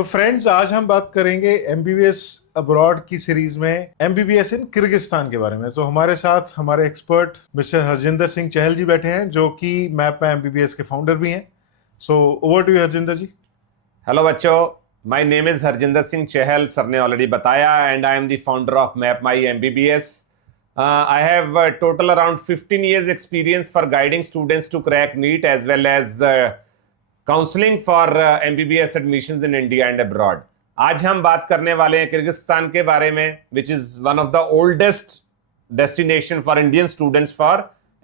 So friends, आज हम बात करेंगे एमबीबीएस अब्रॉड की सीरीज में एमबीबीएस इन किर्गिस्तान के बारे में। तो हमारे साथ हमारे एक्सपर्ट मिस्टर हरजिंदर सिंह चहल जी बैठे हैं, जो कि मैप में एमबीबीएस के फाउंडर भी हैं। So over to you Harjinder ji. Hello बच्चों, my name is Harjinder Singh Chahal. Sir ने ऑलरेडी बताया and I am the founder of map my MBBS. I have total around 15 years experience for guiding students to crack NEET as well as counseling for MBBS admissions in India and abroad. आज हम बात करने वाले हैं Kyrgyzstan के बारे में, which is one of the oldest destination for Indian students for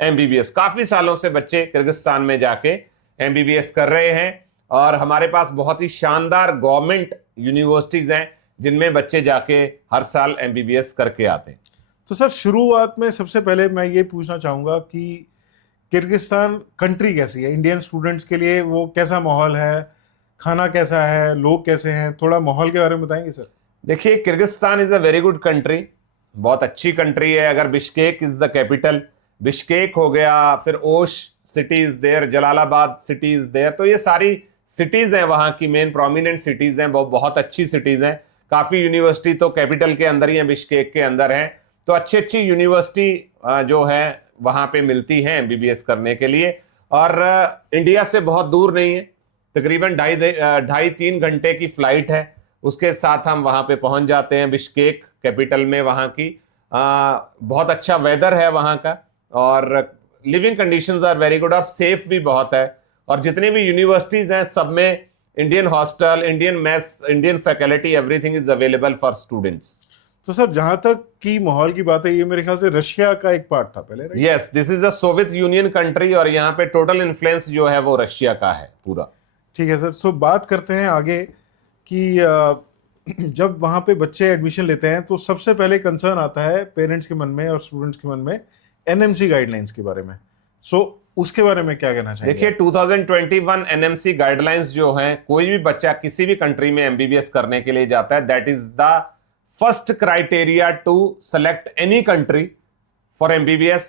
MBBS. काफी सालों से बच्चे किर्गिस्तान में जाके MBBS कर रहे हैं और हमारे पास बहुत ही शानदार गवर्नमेंट यूनिवर्सिटीज हैं जिनमें बच्चे जाके हर साल MBBS करके आते हैं। तो सर, शुरुआत में सबसे पहले मैं ये पूछना चाहूँगा कि किर्गिस्तान कंट्री कैसी है इंडियन स्टूडेंट्स के लिए? वो कैसा माहौल है, खाना कैसा है, लोग कैसे हैं? थोड़ा माहौल के बारे में बताएंगे सर। देखिए, Kyrgyzstan is a very good country, बहुत अच्छी कंट्री है। अगर Bishkek is the capital, Bishkek हो गया, फिर Osh city is there, Jalalabad city is there, तो ये सारी सिटीज हैं वहाँ की मेन प्रोमिनेंट सिटीज हैं, बहुत अच्छी सिटीज हैं। काफी यूनिवर्सिटी तो कैपिटल के अंदर ही है, बिश्केक के अंदर है। तो अच्छी अच्छी यूनिवर्सिटी जो है वहां पे मिलती है एमबीबीएस करने के लिए, और इंडिया से बहुत दूर नहीं है, तकरीबन ढाई 3 घंटे की फ्लाइट है, उसके साथ हम वहां पे पहुंच जाते हैं बिश्केक कैपिटल में। वहां की बहुत अच्छा वेदर है वहां का, और living conditions are very good, और सेफ भी बहुत है। और जितनी भी यूनिवर्सिटीज हैं सब में Indian hostel, Indian mess, Indian faculty, everything is available for students. तो सर, जहां तक की माहौल की बात है, ये मेरे ख्याल से रशिया का एक पार्ट था पहले, right? Yes, this is a Soviet union country, और यहाँ पे टोटल इन्फ्लुएंस जो है वो रशिया का है पूरा। ठीक है सर। सो बात करते हैं आगे कि जब वहाँ पे बच्चे एडमिशन लेते हैं तो सबसे पहले कंसर्न आता है पेरेंट्स के मन में और स्टूडेंट्स के मन में एनएमसी गाइडलाइंस के बारे में। सो उसके बारे में क्या कहना चाहिए? देखिए, 2021 एनएमसी गाइडलाइंस जो हैं, कोई भी बच्चा किसी भी कंट्री में एमबीबीएस करने के लिए जाता है, that is the first criteria to select any country for MBBS,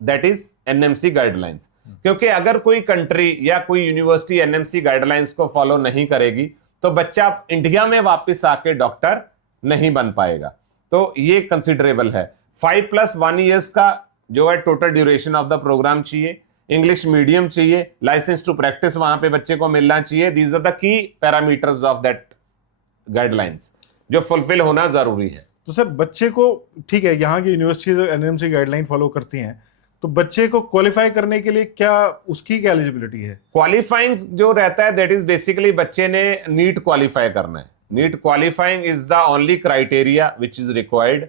that is NMC guidelines. क्योंकि अगर कोई कंट्री या कोई यूनिवर्सिटी एनएमसी गाइडलाइंस को फॉलो नहीं करेगी तो बच्चा इंडिया में वापस आके डॉक्टर नहीं बन पाएगा। तो ये कंसिडरेबल है। 5+1 ईयर्स का जो है total duration of the programme चाहिए, इंग्लिश मीडियम चाहिए, लाइसेंस टू प्रैक्टिस वहां पे बच्चे को मिलना चाहिए। These are the key parameters of that guidelines जो फुलफिल होना जरूरी है। तो सर, बच्चे को, ठीक है, यहाँ की यूनिवर्सिटीज एनएमसी गाइडलाइन फॉलो करती हैं, तो बच्चे को क्वालिफाई करने के लिए क्या उसकी क्या एलिजिबिलिटी है? क्वालिफाइंग जो रहता है दैट इज बेसिकली बच्चे ने नीट क्वालिफाई करना है। NEET qualifying is the only criteria which is required,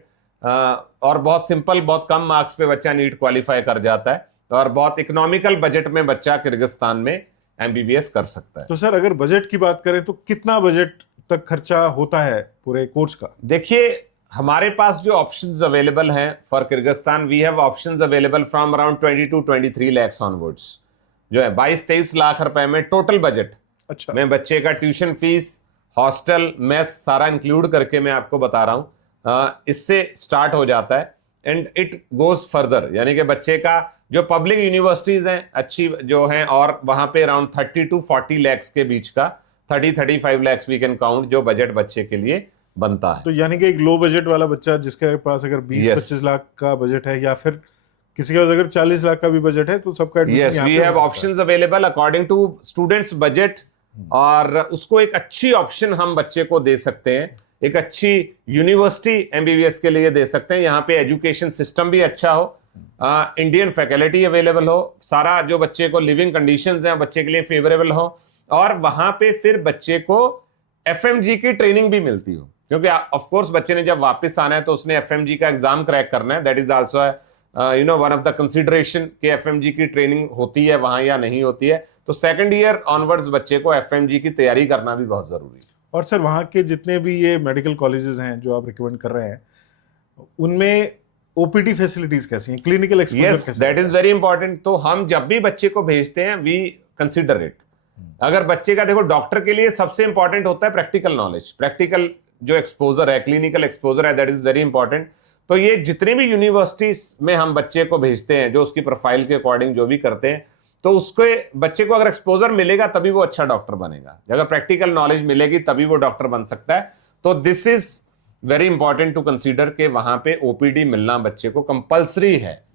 और बहुत सिंपल, बहुत कम मार्क्स पे बच्चा नीट क्वालिफाई कर जाता है, और बहुत इकोनॉमिकल बजट में बच्चा किर्गिस्तान में एमबीबीएस कर सकता है। तो सर, अगर बजट की बात करें तो कितना बजट तक खर्चा होता है पूरे कोर्स का? देखिए, हमारे पास जो ऑप्शंस अवेलेबल हैं for Kyrgyzstan, we have options available from around 20 to 23 lakhs onwards, जो है 22-23 लाख रुपए में टोटल बजट। अच्छा। मैं बच्चे का ट्यूशन फीस, हॉस्टल, मेस सारा इंक्लूड करके मैं आपको बता रहा हूं, इससे स्टार्ट हो जाता है एंड इट गोज फर्दर। यानी कि बच्चे का जो पब्लिक यूनिवर्सिटीज हैं अच्छी जो हैं, और वहां पे अराउंड 30 to 40 lakhs के बीच का, 30-35 lakhs वी कैन काउंट, जो बजट बच्चे के लिए बनता है। तो यानी कि एक लो बजट वाला बच्चा जिसके पास अगर 20-25 लाख का बजट है, या फिर किसी के पास अगर 40 लाख का भी बजट है, तो सबका yes, we have options available according to students budget, और उसको एक अच्छी ऑप्शन हम बच्चे को दे सकते हैं, एक अच्छी यूनिवर्सिटी एमबीबीएस के लिए दे सकते हैं। यहाँ पे एजुकेशन सिस्टम भी अच्छा हो, इंडियन फैकल्टी अवेलेबल हो, सारा जो बच्चे को लिविंग कंडीशंस हैं बच्चे के लिए फेवरेबल हो, और वहां पे फिर बच्चे को एफएमजी की ट्रेनिंग भी मिलती हो। क्योंकि ऑफ कोर्स बच्चे ने जब वापस आना है तो उसने एफएमजी का एग्जाम क्रैक करना है, that is also one of the consideration कि एफएमजी की ट्रेनिंग होती है वहां या नहीं होती है। तो सेकंड ईयर ऑनवर्ड्स बच्चे को एफएमजी की तैयारी करना भी बहुत जरूरी है। और सर, वहाँ के जितने भी ये मेडिकल कॉलेजेस हैं जो आप रिकमेंड कर रहे हैं, उनमें ओपीडी फैसिलिटीज कैसी हैं, क्लिनिकल एक्सपोजर कैसे? Yes, that is very important. तो हम जब भी बच्चे को भेजते हैं वी कंसिडर इट। अगर बच्चे का, देखो, डॉक्टर के लिए सबसे इंपॉर्टेंट होता है प्रैक्टिकल नॉलेज, प्रैक्टिकल जो एक्सपोजर है, क्लिनिकल एक्सपोजर है, दैट इज वेरी इंपॉर्टेंट। तो ये जितनी भी यूनिवर्सिटीज में हम बच्चे को भेजते हैं, जो उसकी प्रोफाइल के अकॉर्डिंग जो भी करते हैं, तो उसको बच्चे को अगर एक्सपोजर मिलेगा तभी वो अच्छा डॉक्टर बनेगा, अगर प्रैक्टिकल नॉलेज मिलेगी तभी वो डॉक्टर बन सकता है। तो this is very important to consider के वहां पे ओपीडी मिलना बच्चे को कंपलसरी है।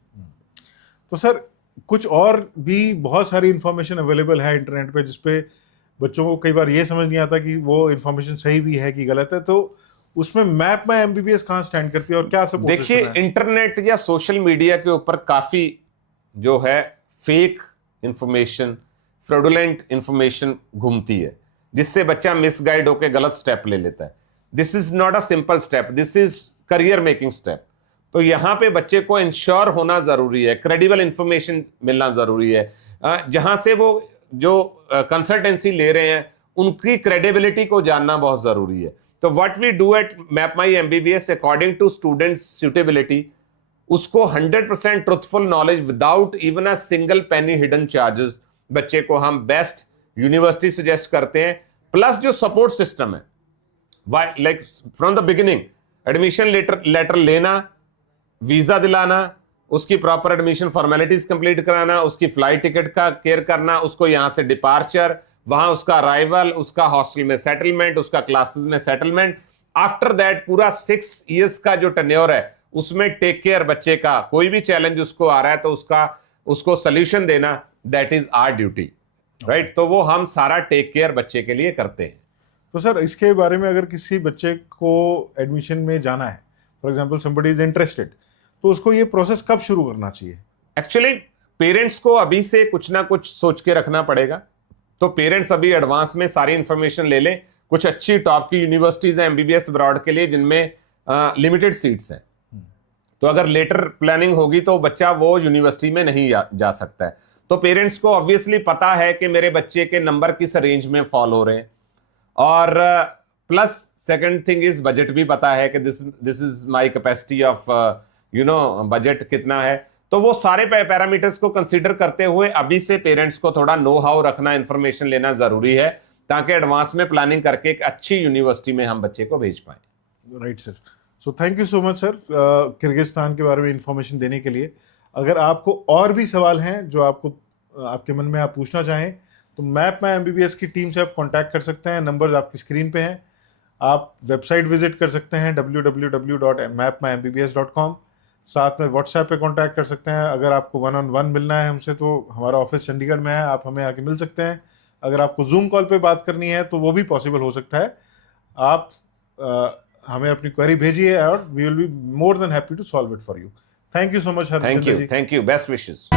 तो सर कुछ और भी बहुत सारी इंफॉर्मेशन अवेलेबल है इंटरनेट पे जिसपे बच्चों को कई बार ये समझ नहीं आता कि वो इंफॉर्मेशन सही भी है कि गलत है, तो उसमें मैप माई एमबीबीएस कहाँ स्टैंड करती है और क्या सब देखिए, इंटरनेट या सोशल मीडिया के ऊपर काफी जो है फेक इंफॉर्मेशन, फ्रॉडुलेंट इंफॉर्मेशन घूमती है, जिससे बच्चा मिसगाइड होकर गलत स्टेप ले लेता है। This is not a simple step, this is career making step. तो यहां पे बच्चे को इंश्योर होना जरूरी है, क्रेडिबल इंफॉर्मेशन मिलना जरूरी है, जहां से वो जो कंसल्टेंसी ले रहे हैं उनकी क्रेडिबिलिटी को जानना बहुत जरूरी है। तो what we do at Map my MBBS according to students suitability, उसको 100% truthful knowledge without even a single penny hidden charges बच्चे को हम बेस्ट यूनिवर्सिटी सजेस्ट करते हैं। प्लस जो सपोर्ट सिस्टम है, like from the beginning admission letter लेना, visa दिलाना, उसकी प्रॉपर एडमिशन फॉर्मेलिटीज कंप्लीट कराना, उसकी फ्लाइट टिकट का केयर करना, उसको यहां से डिपार्चर, वहां उसका अराइवल, उसका हॉस्टल में सेटलमेंट, उसका क्लासेस में सेटलमेंट, आफ्टर दैट पूरा 6 इयर्स का जो टेन्योर है उसमें टेक केयर बच्चे का। कोई भी चैलेंज उसको आ रहा है तो उसको सोल्यूशन देना, that is our duty, right. तो वो हम सारा टेक केयर बच्चे के लिए करते हैं। तो सर इसके बारे में अगर किसी बच्चे को एडमिशन में जाना है, for example somebody is interested, तो उसको ये प्रोसेस कब शुरू करना चाहिए? एक्चुअली पेरेंट्स को अभी से कुछ ना कुछ सोच के रखना पड़ेगा। तो पेरेंट्स अभी एडवांस में सारी इंफॉर्मेशन ले लें। कुछ अच्छी टॉप की यूनिवर्सिटीज हैं एमबीबीएस अब्रॉड के लिए जिनमें लिमिटेड सीट्स हैं, तो अगर लेटर प्लानिंग होगी तो बच्चा वो यूनिवर्सिटी में नहीं जा सकता है। तो पेरेंट्स को ऑब्वियसली पता है कि मेरे बच्चे के नंबर किस रेंज में फॉल हो रहे हैं, और plus second thing is budget भी पता है कि this is my capacity of budget कितना है। तो वो सारे पैरामीटर्स को कंसीडर करते हुए अभी से पेरेंट्स को थोड़ा नो हाउ रखना, इंफॉर्मेशन लेना जरूरी है, ताकि एडवांस में प्लानिंग करके एक अच्छी यूनिवर्सिटी में हम बच्चे को भेज पाए। Right sir, so thank you so much sir Kyrgyzstan के बारे में इंफॉर्मेशन देने के लिए। अगर आपको और भी सवाल हैं जो आपके मन में आप पूछना चाहें तो मैप माई एमबीबीएस की टीम से आप कांटेक्ट कर सकते हैं। नंबर्स आपकी स्क्रीन पे हैं। आप वेबसाइट विजिट कर सकते हैं www.mapmymbbs.com। साथ में व्हाट्सएप पे कांटेक्ट कर सकते हैं। अगर आपको 1-on-1 मिलना है हमसे तो हमारा ऑफिस चंडीगढ़ में है, आप हमें आके मिल सकते हैं। अगर आपको जूम कॉल पे बात करनी है तो वो भी पॉसिबल हो सकता है। आप हमें अपनी क्वेरी भेजिए और we will be more than happy to solve it for you. Thank you so much Harjinder ji. Thank you, best wishes.